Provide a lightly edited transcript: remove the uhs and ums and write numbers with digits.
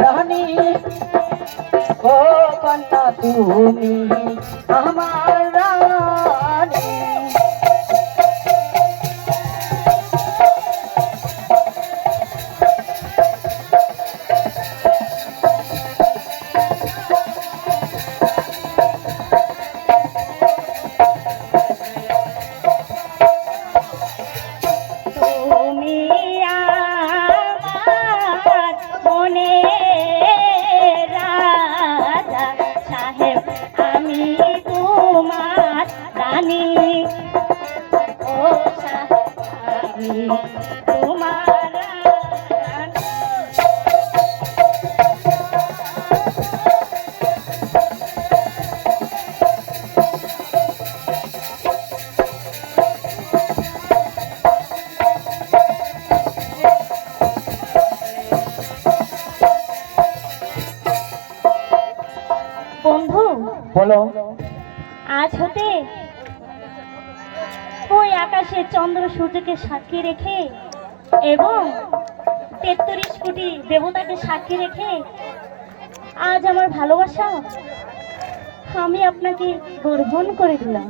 রানী ও কন্যা তুমি আমার রানী। বন্ধু বলো। আজ হতে ওই আকাশে চন্দ্র সূর্যকে সাক্ষী রেখে এবং ৩৩ কোটি দেবতাকে সাক্ষী রেখে আজ আমার ভালোবাসা আমি আপনাকে গ্রহণ করে দিলাম।